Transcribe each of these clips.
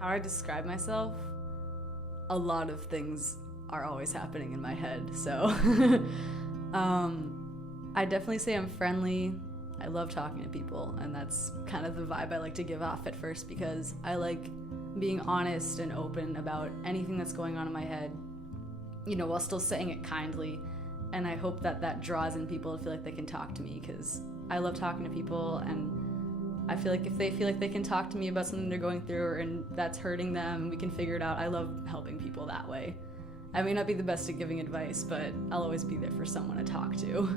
How I describe myself? A lot of things are always happening in my head, so I definitely say I'm friendly. I love talking to people, and that's kind of the vibe I like to give off at first because I like being honest and open about anything that's going on in my head, while still saying it kindly. And I hope that that draws in people to feel like they can talk to me because I love talking to people, and I feel like if they feel like they can talk to me about something they're going through and that's hurting them, we can figure it out. I love helping people that way. I may not be the best at giving advice, but I'll always be there for someone to talk to.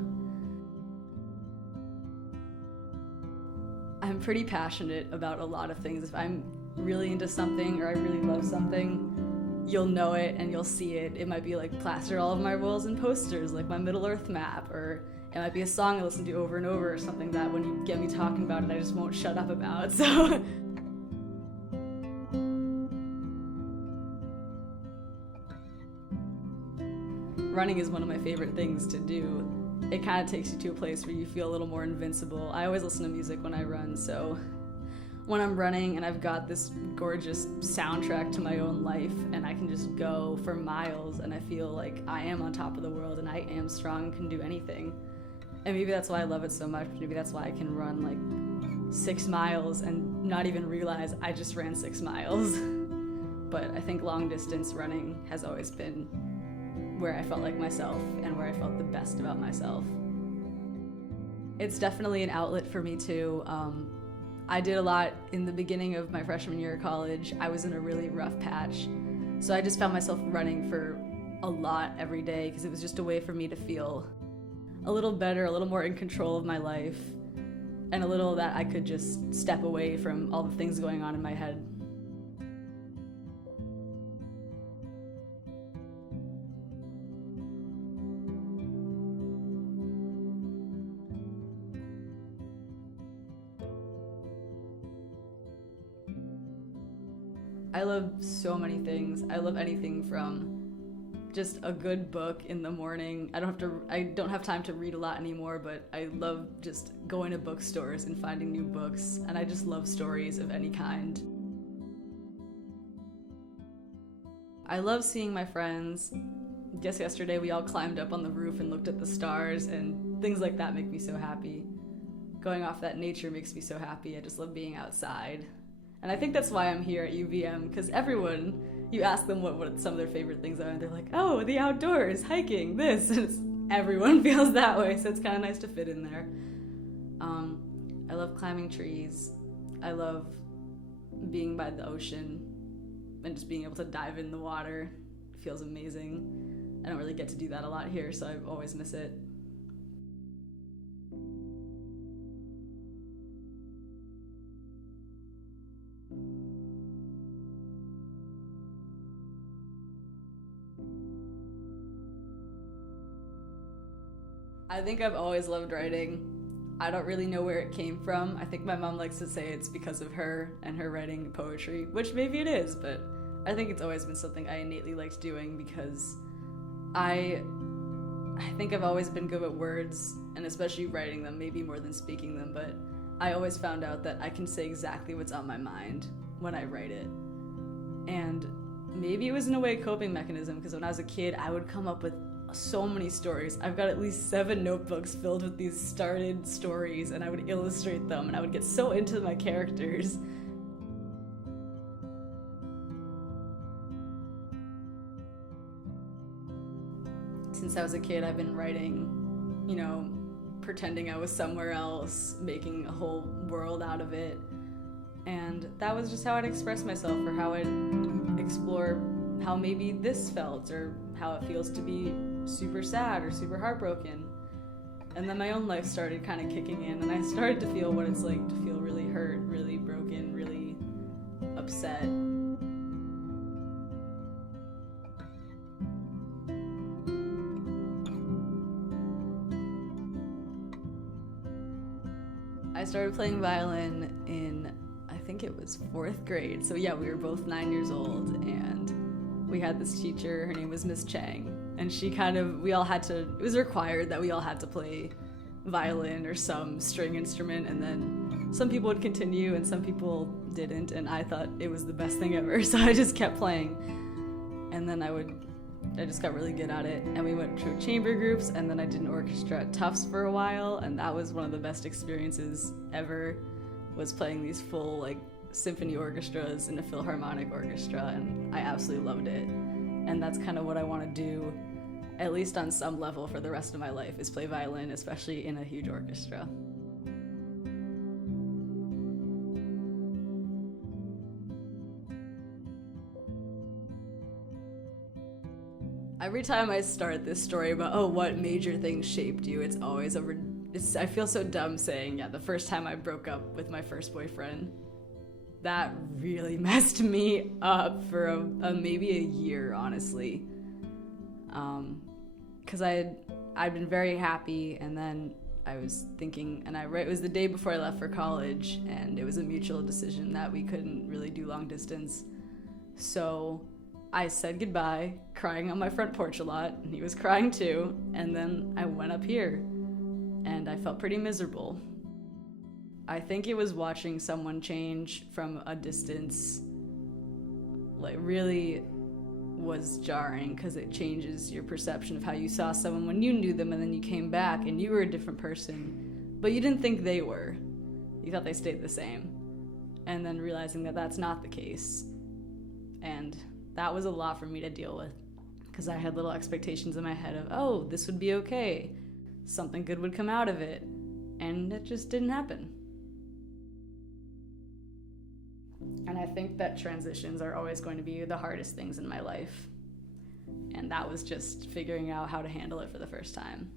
I'm pretty passionate about a lot of things. If I'm really into something or I really love something, you'll know it and you'll see it. It might be like plastered all over my walls and posters, like my Middle Earth map, or it might be a song I listen to over and over or something that when you get me talking about it, I just won't shut up about. So running is one of my favorite things to do. It kind of takes you to a place where you feel a little more invincible. I always listen to music when I run, so when I'm running and I've got this gorgeous soundtrack to my own life and I can just go for miles and I feel like I am on top of the world and I am strong and can do anything. And maybe that's why I love it so much. Maybe that's why I can run like 6 miles and not even realize I just ran 6 miles. But I think long distance running has always been where I felt like myself and where I felt the best about myself. It's definitely an outlet for me too. I did a lot in the beginning of my freshman year of college. I was in a really rough patch. So I just found myself running for a lot every day because it was just a way for me to feel a little better, a little more in control of my life, and a little that I could just step away from all the things going on in my head. I love so many things. I love anything from just a good book in the morning. I don't have time to read a lot anymore, but I love just going to bookstores and finding new books, and I just love stories of any kind. I love seeing my friends. Just yesterday we all climbed up on the roof and looked at the stars, and things like that make me so happy. Going off that nature makes me so happy. I just love being outside. And I think that's why I'm here at UVM, because everyone, you ask them what some of their favorite things are, and they're like, oh, the outdoors, hiking, this. And everyone feels that way, so it's kind of nice to fit in there. I love climbing trees. I love being by the ocean and just being able to dive in the water. It feels amazing. I don't really get to do that a lot here, so I always miss it. I think I've always loved writing. I don't really know where it came from. I think my mom likes to say it's because of her and her writing poetry, which maybe it is, but I think it's always been something I innately liked doing because I think I've always been good at words, and especially writing them, maybe more than speaking them, but I always found out that I can say exactly what's on my mind when I write it. And maybe it was in a way a coping mechanism, because when I was a kid, I would come up with so many stories. I've got at least 7 notebooks filled with these started stories, and I would illustrate them, and I would get so into my characters. Since I was a kid, I've been writing, pretending I was somewhere else, making a whole world out of it. And that was just how I'd express myself, or how I'd explore how maybe this felt, or how it feels to be super sad or super heartbroken. And then my own life started kind of kicking in, and I started to feel what it's like to feel really hurt, really broken, really upset. I started playing violin in, I think it was 4th grade. So yeah, we were both 9 years old, and we had this teacher, her name was Miss Chang, and it was required that we all had to play violin or some string instrument, and then some people would continue and some people didn't, and I thought it was the best thing ever, so I just kept playing. And then I just got really good at it, and we went to chamber groups, and then I did an orchestra at Tufts for a while, and that was one of the best experiences ever, was playing these full like symphony orchestras in a Philharmonic orchestra, and I absolutely loved it. And that's kind of what I want to do, at least on some level, for the rest of my life, is play violin, especially in a huge orchestra. Every time I start this story about, what major things shaped you, it's always I feel so dumb saying, the first time I broke up with my first boyfriend. That really messed me up for maybe a year, honestly. Because I'd been very happy, and then I was thinking, it was the day before I left for college, and it was a mutual decision that we couldn't really do long distance. So I said goodbye, crying on my front porch a lot, and he was crying too, and then I went up here, and I felt pretty miserable. I think it was watching someone change from a distance, like, really was jarring, because it changes your perception of how you saw someone when you knew them, and then you came back and you were a different person, but you didn't think they were. You thought they stayed the same. And then realizing that that's not the case. And that was a lot for me to deal with, because I had little expectations in my head of, this would be okay. Something good would come out of it. And it just didn't happen. And I think that transitions are always going to be the hardest things in my life. And that was just figuring out how to handle it for the first time.